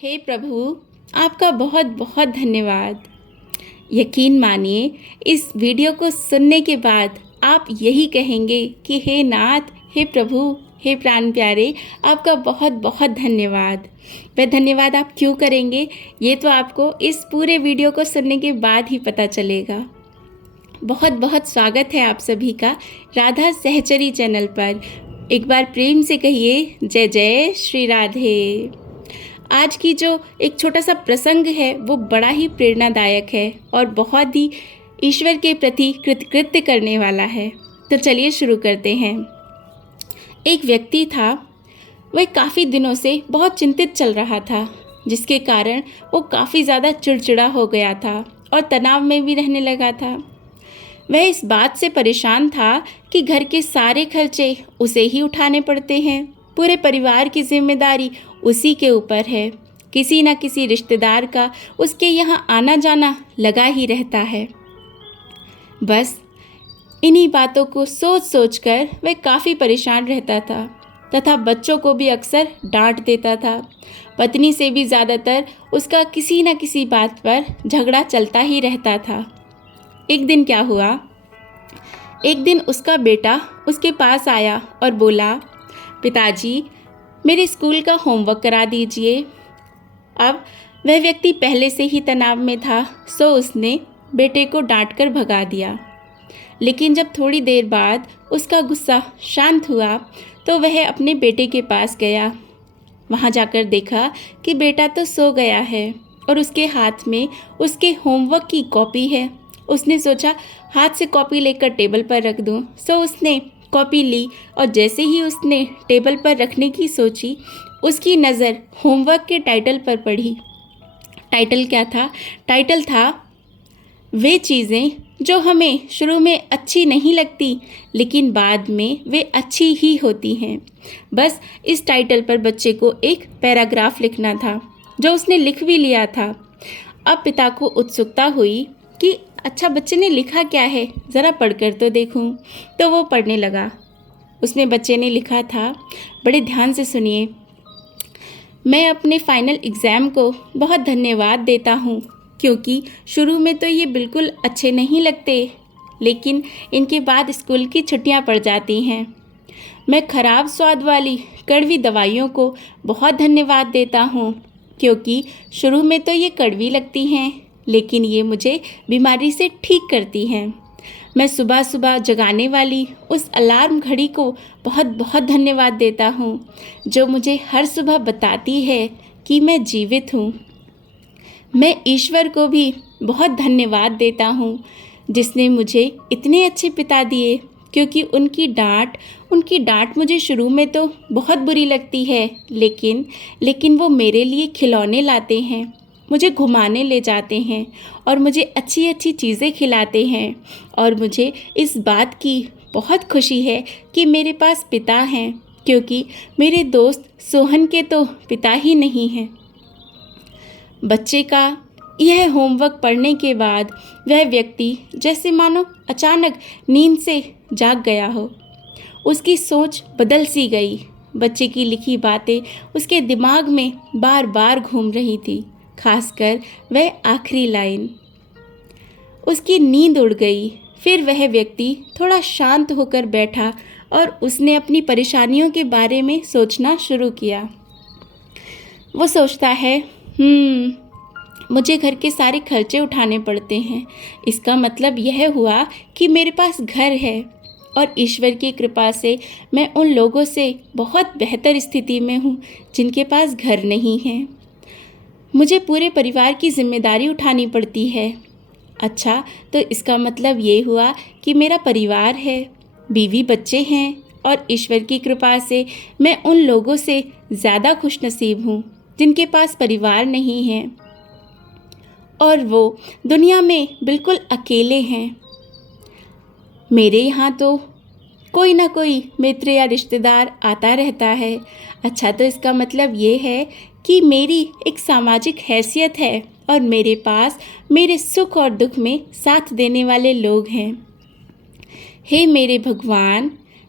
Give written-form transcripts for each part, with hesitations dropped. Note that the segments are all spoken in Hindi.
हे प्रभु, आपका बहुत बहुत धन्यवाद। यकीन मानिए, इस वीडियो को सुनने के बाद आप यही कहेंगे कि हे नाथ, हे प्रभु, हे प्राण प्यारे, आपका बहुत बहुत धन्यवाद। वह धन्यवाद आप क्यों करेंगे, ये तो आपको इस पूरे वीडियो को सुनने के बाद ही पता चलेगा। बहुत बहुत स्वागत है आप सभी का राधा सहचरी चैनल पर। एक बार प्रेम से कहिए जय जय श्री राधे। आज की जो एक छोटा सा प्रसंग है वो बड़ा ही प्रेरणादायक है और बहुत ही ईश्वर के प्रति कृतकृत्य करने वाला है। तो चलिए शुरू करते हैं। एक व्यक्ति था, वह काफ़ी दिनों से बहुत चिंतित चल रहा था, जिसके कारण वो काफ़ी ज़्यादा चिड़चिड़ा हो गया था और तनाव में भी रहने लगा था। वह इस बात से परेशान था कि घर के सारे खर्चे उसे ही उठाने पड़ते हैं, पूरे परिवार की जिम्मेदारी उसी के ऊपर है, किसी न किसी रिश्तेदार का उसके यहाँ आना जाना लगा ही रहता है। बस इन्हीं बातों को सोच सोच कर वह काफ़ी परेशान रहता था तथा बच्चों को भी अक्सर डांट देता था। पत्नी से भी ज़्यादातर उसका किसी न किसी बात पर झगड़ा चलता ही रहता था। एक दिन क्या हुआ, एक दिन उसका बेटा उसके पास आया और बोला, पिताजी, मेरे स्कूल का होमवर्क करा दीजिए। अब वह व्यक्ति पहले से ही तनाव में था, सो उसने बेटे को डांटकर भगा दिया। लेकिन जब थोड़ी देर बाद उसका गुस्सा शांत हुआ तो वह अपने बेटे के पास गया। वहाँ जाकर देखा कि बेटा तो सो गया है और उसके हाथ में उसके होमवर्क की कॉपी है। उसने सोचा हाथ से कॉपी लेकर टेबल पर रख दूं, सो उसने कॉपी ली और जैसे ही उसने टेबल पर रखने की सोची, उसकी नज़र होमवर्क के टाइटल पर पड़ी। टाइटल क्या था? टाइटल था वे चीज़ें जो हमें शुरू में अच्छी नहीं लगती लेकिन बाद में वे अच्छी ही होती हैं। बस इस टाइटल पर बच्चे को एक पैराग्राफ लिखना था, जो उसने लिख भी लिया था। अब पिता को उत्सुकता हुई कि अच्छा, बच्चे ने लिखा क्या है, ज़रा पढ़कर तो देखूं। तो वो पढ़ने लगा। उसमें बच्चे ने लिखा था, बड़े ध्यान से सुनिए, मैं अपने फाइनल एग्ज़ाम को बहुत धन्यवाद देता हूँ, क्योंकि शुरू में तो ये बिल्कुल अच्छे नहीं लगते, लेकिन इनके बाद स्कूल की छुट्टियाँ पड़ जाती हैं। मैं ख़राब स्वाद वाली कड़वी दवाइयों को बहुत धन्यवाद देता हूँ, क्योंकि शुरू में तो ये कड़वी लगती हैं, लेकिन ये मुझे बीमारी से ठीक करती हैं। मैं सुबह सुबह जगाने वाली उस अलार्म घड़ी को बहुत बहुत धन्यवाद देता हूँ, जो मुझे हर सुबह बताती है कि मैं जीवित हूँ। मैं ईश्वर को भी बहुत धन्यवाद देता हूँ, जिसने मुझे इतने अच्छे पिता दिए, क्योंकि उनकी डांट मुझे शुरू में तो बहुत बुरी लगती है, लेकिन वो मेरे लिए खिलौने लाते हैं, मुझे घुमाने ले जाते हैं और मुझे अच्छी अच्छी चीज़ें खिलाते हैं। और मुझे इस बात की बहुत खुशी है कि मेरे पास पिता हैं, क्योंकि मेरे दोस्त सोहन के तो पिता ही नहीं हैं। बच्चे का यह होमवर्क पढ़ने के बाद वह व्यक्ति जैसे मानो अचानक नींद से जाग गया हो। उसकी सोच बदल सी गई। बच्चे की लिखी बातें उसके दिमाग में बार बार घूम रही थी, खासकर वह आखिरी लाइन। उसकी नींद उड़ गई। फिर वह व्यक्ति थोड़ा शांत होकर बैठा और उसने अपनी परेशानियों के बारे में सोचना शुरू किया। वो सोचता है, मुझे घर के सारे खर्चे उठाने पड़ते हैं। इसका मतलब यह हुआ कि मेरे पास घर है और ईश्वर की कृपा से मैं उन लोगों से बहुत बेहतर स्थिति में हूँ जिनके पास घर नहीं है। मुझे पूरे परिवार की जिम्मेदारी उठानी पड़ती है। अच्छा, तो इसका मतलब ये हुआ कि मेरा परिवार है, बीवी बच्चे हैं और ईश्वर की कृपा से मैं उन लोगों से ज़्यादा खुशनसीब हूँ जिनके पास परिवार नहीं है और वो दुनिया में बिल्कुल अकेले हैं। मेरे यहाँ तो कोई ना कोई मित्र या रिश्तेदार आता रहता है। अच्छा, तो इसका मतलब ये है कि मेरी एक सामाजिक हैसियत है और मेरे पास मेरे सुख और दुख में साथ देने वाले लोग हैं। हे मेरे भगवान,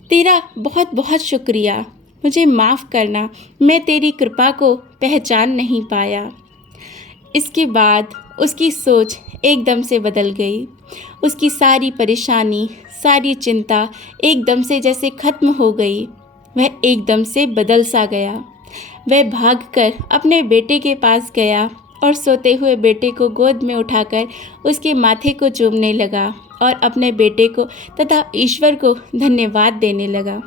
तेरा बहुत बहुत शुक्रिया। मुझे माफ़ करना, मैं तेरी कृपा को पहचान नहीं पाया। इसके बाद उसकी सोच एकदम से बदल गई। उसकी सारी परेशानी, सारी चिंता एकदम से जैसे खत्म हो गई। वह एकदम से बदल सा गया। वह भागकर अपने बेटे के पास गया और सोते हुए बेटे को गोद में उठाकर उसके माथे को चूमने लगा और अपने बेटे को तथा ईश्वर को धन्यवाद देने लगा।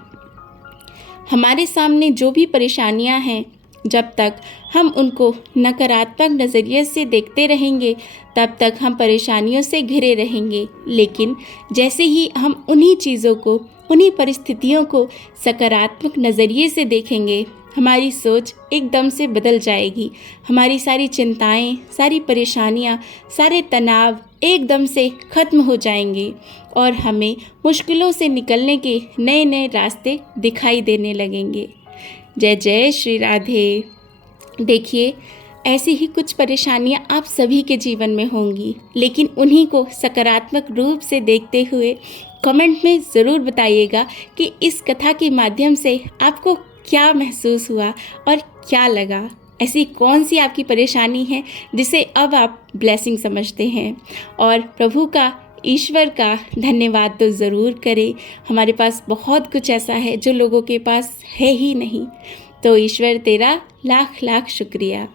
हमारे सामने जो भी परेशानियां हैं, जब तक हम उनको नकारात्मक नज़रिए से देखते रहेंगे, तब तक हम परेशानियों से घिरे रहेंगे। लेकिन जैसे ही हम उन्हीं चीज़ों को, उन्हीं परिस्थितियों को सकारात्मक नज़रिए से देखेंगे, हमारी सोच एकदम से बदल जाएगी। हमारी सारी चिंताएं, सारी परेशानियां, सारे तनाव एकदम से ख़त्म हो जाएंगे और हमें मुश्किलों से निकलने के नए नए रास्ते दिखाई देने लगेंगे। जय जय श्री राधे। देखिए, ऐसी ही कुछ परेशानियां आप सभी के जीवन में होंगी, लेकिन उन्हीं को सकारात्मक रूप से देखते हुए कमेंट में ज़रूर बताइएगा कि इस कथा के माध्यम से आपको क्या महसूस हुआ और क्या लगा। ऐसी कौन सी आपकी परेशानी है जिसे अब आप ब्लेसिंग समझते हैं, और प्रभु का, ईश्वर का धन्यवाद तो ज़रूर करें। हमारे पास बहुत कुछ ऐसा है जो लोगों के पास है ही नहीं। तो ईश्वर तेरा लाख लाख शुक्रिया।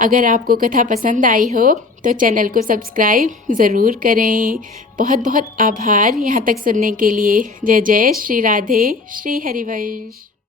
अगर आपको कथा पसंद आई हो तो चैनल को सब्सक्राइब ज़रूर करें। बहुत बहुत आभार यहाँ तक सुनने के लिए। जय जय श्री राधे। श्री हरिवंश।